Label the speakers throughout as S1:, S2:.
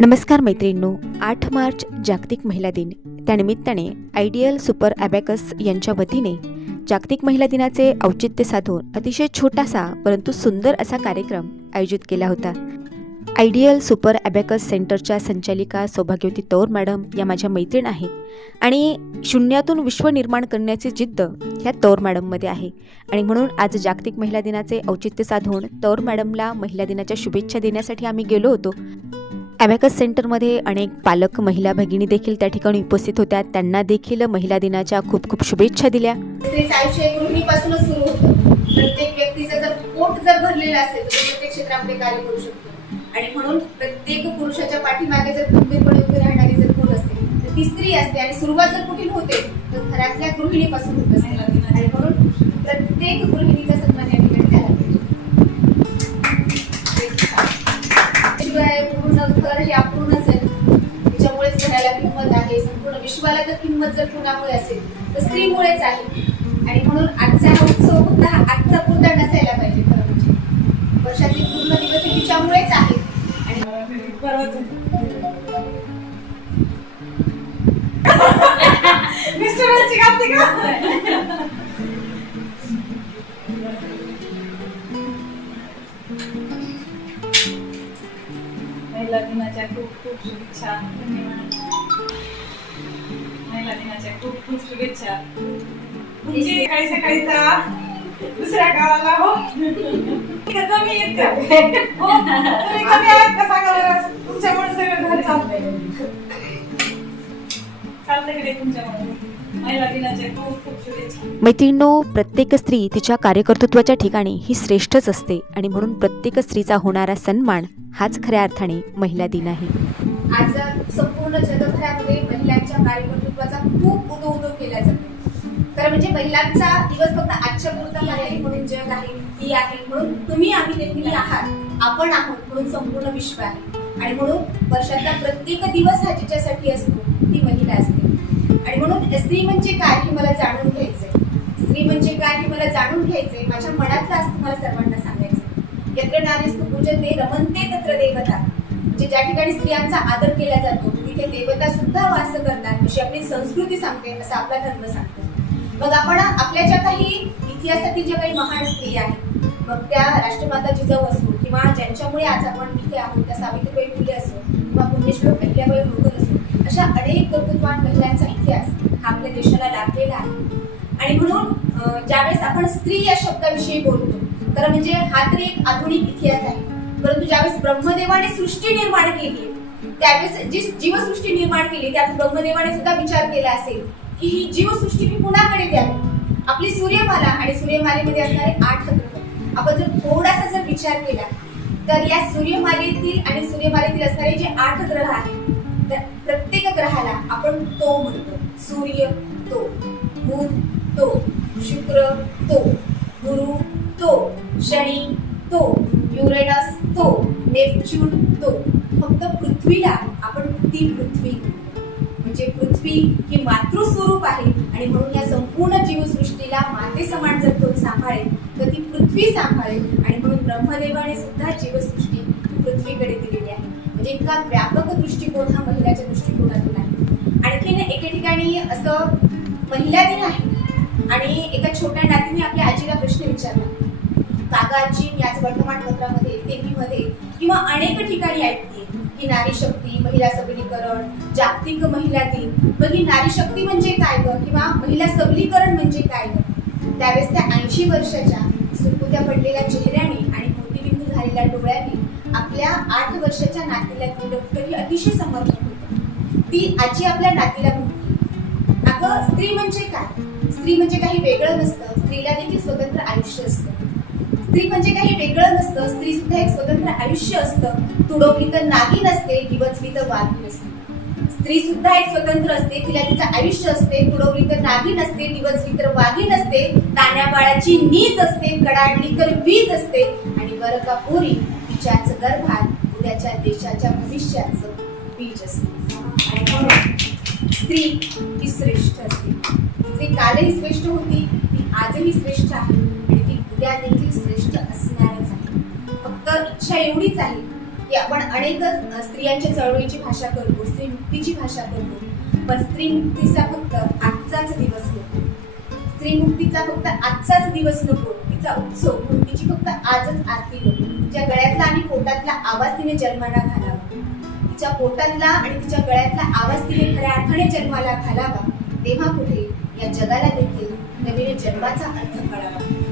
S1: नमस्कार मैत्रिणींनो आठ मार्च जागतिक महिला दिन. त्यानिमित्ताने आयडियल सुपर ॲबॅकस यांच्या वतीने जागतिक महिला दिनाचे औचित्य साधून अतिशय छोटासा परंतु सुंदर असा कार्यक्रम आयोजित केला होता. आयडियल सुपर ॲबॅकस सेंटरच्या संचालिका सौभाग्यवती तौर मॅडम या माझ्या मैत्रीण आहेत आणि शून्यातून विश्व निर्माण करण्याची जिद्द ह्या तौर मॅडममध्ये आहे. आणि म्हणून आज जागतिक महिला दिनाचे औचित्य साधून तौर मॅडमला महिला दिनाच्या शुभेच्छा देण्यासाठी आम्ही गेलो होतो. ॲबॅकस सेंटरमध्ये अनेक पालक महिला भगिनी देखील त्या ठिकाणी उपस्थित होत्या. त्यांना देखील महिला दिनाच्या खूप खूप शुभेच्छा दिल्या.
S2: आयुष्य गृहिणीपासूनच सुरू होतं. प्रत्येक व्यक्तीचं जर पोट जर भरलेलं असेल तर प्रत्येक क्षेत्रामध्ये कार्य करू शकतो. आणि म्हणून प्रत्येक पुरुषाच्या पाठीमागे जर खंबीरपणे उभी राहणारी जर कोण असते तर ती स्त्री असते. आणि सुरुवात जर कुठून होते तर घरातल्या गृहिणीपासून होत असते. आणि म्हणून प्रत्येक गृहिणी संपूर्ण विश्वाला जर किंमत जर कुणामुळे असेल तर स्त्रीमुळेच आहे. आणि म्हणून आजचा हा उत्सव फक्त हा आजचा पुरता नसायला पाहिजे खरं म्हणजे. वर्षातील पूर्ण दिवस हे तिच्यामुळेच आहे
S3: दिनाच्या खूप खूप शुभेच्छा. धन्यवाद. महिला दिनाच्या खूप खूप शुभेच्छा. तुमची काही सकाळीचा दुसऱ्या गावाला हो? कमी येत हो तुम्ही कमी आहात का सांगा बरं? तुमच्यामुळे सगळं घर चालतंय. चालतंयकडे तुमच्यामुळे? महिला दिनाच्या खूप खूप शुभेच्छा.
S1: मैत्रिणींनो प्रत्येक स्त्री तिच्या कार्यकर्तृत्वाच्या ठिकाणी ही श्रेष्ठच असते आणि म्हणून प्रत्येक स्त्रीचा होणारा सन्मान हाच खऱ्या अर्थाने महिला दिन आहे.
S2: आज संपूर्ण जगभरामध्ये महिलांच्या कार्यकर्तृत्वाचा खूप उदो उदो केला जातो तर म्हणजे महिलांचा दिवस फक्त आजच्या पुरता मर्यादित म्हणून जग आहे ती आहे म्हणून तुम्ही आम्ही देखील आहात. आपण आहोत म्हणून संपूर्ण विश्व आहे. आणि म्हणून वर्षातला प्रत्येक दिवस हा जिच्यासाठी असतो ती महिला असते. आणि म्हणून स्त्री म्हणजे काय हे मला जाणून घ्यायचंय. स्त्री म्हणजे काय हे मला जाणून घ्यायचंय माझ्या मनातलं आज तुम्हाला सर्वांना सांगायचं यत्र पूजन दे रमनते तत्र देवता. म्हणजे ज्या ठिकाणी स्त्रियांचा आदर केला जातो तिथे देवता सुद्धा वास करतात अशी आपली संस्कृती सांगते असं आपला धर्म सांगतो. मग आपण आपल्या ज्या काही इतिहासातील ज्या काही महान स्त्री आहेत मग त्या राष्ट्रमाता जिजाऊ असो किंवा ज्यांच्यामुळे आज आपण इथे आहोत त्या सावित्रीबाई फुले असो किंवा पुण्यश्लोक पहिल्याबाई मोगल असो अशा अनेक कर्तृत्वान महिलांचा इतिहास हा आपल्या देशाला लाभलेला आहे. आणि म्हणून ज्यावेळेस आपण स्त्री या शब्दाविषयी बोलतो तर म्हणजे हा तर एक आधुनिक इतिहास आहे. परंतु ज्यावेळेस ब्रह्मदेवाने सृष्टी निर्माण केली त्यावेळेस जी जीवसृष्टी निर्माण केली त्यात ब्रह्मदेवाने सुद्धा विचार केला असेल की ही जीवसृष्टी मी कुणाकडे द्यावी? आपली सूर्यमाला आणि सूर्यमालेमध्ये असणारे आठ ग्रह आपण जर थोडासा जर विचार केला तर या सूर्यमालेतील आणि सूर्यमालेतील असणारे जे आठ ग्रह आहेत तर प्रत्येक ग्रहाला आपण तो म्हणतो. सूर्य तो. बुध तो. शुक्र तो. गुरु तो. शनी तो. युरेनस तो. नेपच्यून तो. पृथ्वीला आपण ती पृथ्वी म्हणजे पृथ्वी ही मातृस्वरूप आहे आणि म्हणून या संपूर्ण जीवसृष्टीला माते समान जर तो सांभाळेल तर ती पृथ्वी सांभाळेल आणि म्हणून ब्रह्मदेवाने सुद्धा जीवसृष्टी पृथ्वीकडे दिलेली आहे. म्हणजे इतका व्यापक दृष्टिकोन हा महिलाच्या दृष्टिकोनातून आहे. आणखीन एके ठिकाणी असं महिला दिन आहे आणि एका छोट्या नातीने आपल्या आजीला प्रश्न विचारला. काका याच वर्तमानपत्रामध्ये टीव्हीमध्ये किंवा अनेक ठिकाणी ऐकते की नारी शक्ती महिला सबलीकरण जागतिक महिला दिन. मग ही नारी शक्ती म्हणजे काय ग? किंवा महिला सबलीकरण म्हणजे काय ग? त्यावेळेस त्या ऐंशी वर्षाच्या सुरकुत्या पडलेल्या चेहऱ्याने आणि मोतीबिंदू झालेल्या डोळ्याने आपल्या आठ वर्षाच्या नातीला ती डॉक्टर अतिशय समर्पक होतं. ती आजी आपल्या नातीला म्हणते अगं स्त्री म्हणजे काय? स्त्री म्हणजे काही वेगळं नसतं. स्त्रीला देखील स्वतंत्र आयुष्य असतं. स्त्री म्हणजे काही वेगळं नसतं. स्त्री सुद्धा एक स्वतंत्र आयुष्य असतं. तुडवली तर नागी नसते डिवचली तर वाघी नसते. स्त्री सुद्धा एक स्वतंत्र असते तिला तिचं आयुष्य असते. तुडवली तर नागी नसते दिवसली तर वाघी नसते. ताण्या बाळाची नीच असते कडाडली तर वीज असते. आणि बरं का पोरी तिच्याच गर्भात उद्याच्या देशाच्या भविष्याचं बीज असते. आणि म्हणून स्त्री ही श्रेष्ठ असते. स्त्री कालही श्रेष्ठ होती ती आजही श्रेष्ठ आहे. आणि देखील श्रेष्ठ असणारच आहे. फक्त इच्छा एवढीच आहे की आपण अनेक स्त्रियांच्या चळवळीची भाषा करतो स्त्री मुक्तीची भाषा करतो. पण स्त्री मुक्तीचा फक्त आजचाच दिवस नको. स्त्री मुक्तीचा फक्त आजचाच दिवस नको. तिचा उत्सव म्हणून तिची फक्त आजच आरती नको. तिच्या गळ्यातला आणि पोटातला आवाज तिने जन्माला घालावा. तिच्या पोटातला आणि तिच्या गळ्यातला आवाज तिने खऱ्या अर्थाने जन्माला घालावा. तेव्हा कुठे या जगाला देखील नवीन जन्माचा अर्थ कळावा.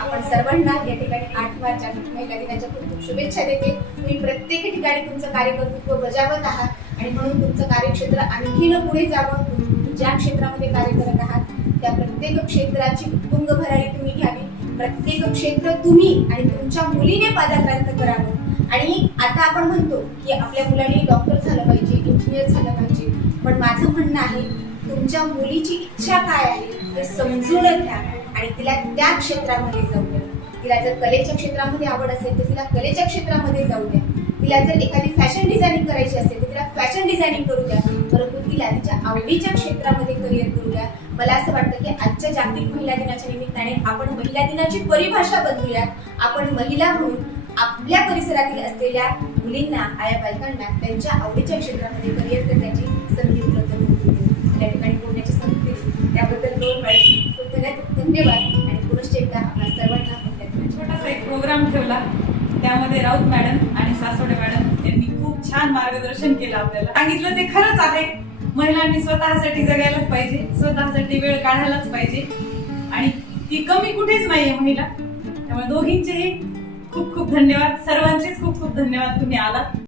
S2: आपण सर्वांना या ठिकाणी आठ मार्च महिला दिनाच्या खूप खूप शुभेच्छा देते. तुम्ही प्रत्येक ठिकाणी तुमचं कार्यकर्तृत्व बजावत आहात आणि म्हणून तुमचं कार्यक्षेत्र आणखीन पुढे जावं. ज्या क्षेत्रामध्ये कार्य करत आहात त्या प्रत्येक क्षेत्राची उत्तुंग भरारी तुम्ही घ्यावी. प्रत्येक क्षेत्र तुम्ही आणि तुमच्या मुलीने पादाक्रांत करावं. आणि आता आपण म्हणतो की आपल्या मुलाने डॉक्टर झालं पाहिजे इंजिनियर झालं पाहिजे. पण माझं म्हणणं आहे तुमच्या मुलीची इच्छा काय आहे हे समजून घ्या. आणि तिला त्या क्षेत्रामध्ये जाऊ द्या. तिला जर कलेच्या क्षेत्रामध्ये आवड असेल तर तिला कलेच्या क्षेत्रामध्ये जाऊ द्या. तिला जर एखादी फॅशन डिझायनिंग करायची असेल तर तिला फॅशन डिझायनिंग करू द्या. परंतु तिला तिच्या आवडीच्या क्षेत्रामध्ये करिअर करू द्या. मला असं वाटतं की आजच्या जागतिक महिला दिनाच्या निमित्ताने आपण महिला दिनाची परिभाषा बदलूया. आपण महिला म्हणून आपल्या परिसरातील असलेल्या मुलींना आया बायकांना त्यांच्या आवडीच्या क्षेत्रामध्ये करिअर करण्याची संधी उपलब्ध होती त्या ठिकाणी बोलण्याची संधी त्याबद्दल दोन धन्यवाद. आणि एकदा सर्वांना
S3: छोटासा एक प्रोग्राम ठेवला. त्यामध्ये राऊत मॅडम आणि सासवडे मॅडम यांनी खूप छान मार्गदर्शन केलं आपल्याला. सांगितलं ते खरंच आहे. महिलांनी स्वतःसाठी जगायलाच पाहिजे. स्वतःसाठी वेळ काढायलाच पाहिजे. आणि ती कमी कुठेच नाहीये महिला. त्यामुळे दोघींचेही खूप खूप धन्यवाद. सर्वांचेच खूप खूप धन्यवाद. तुम्ही आलात.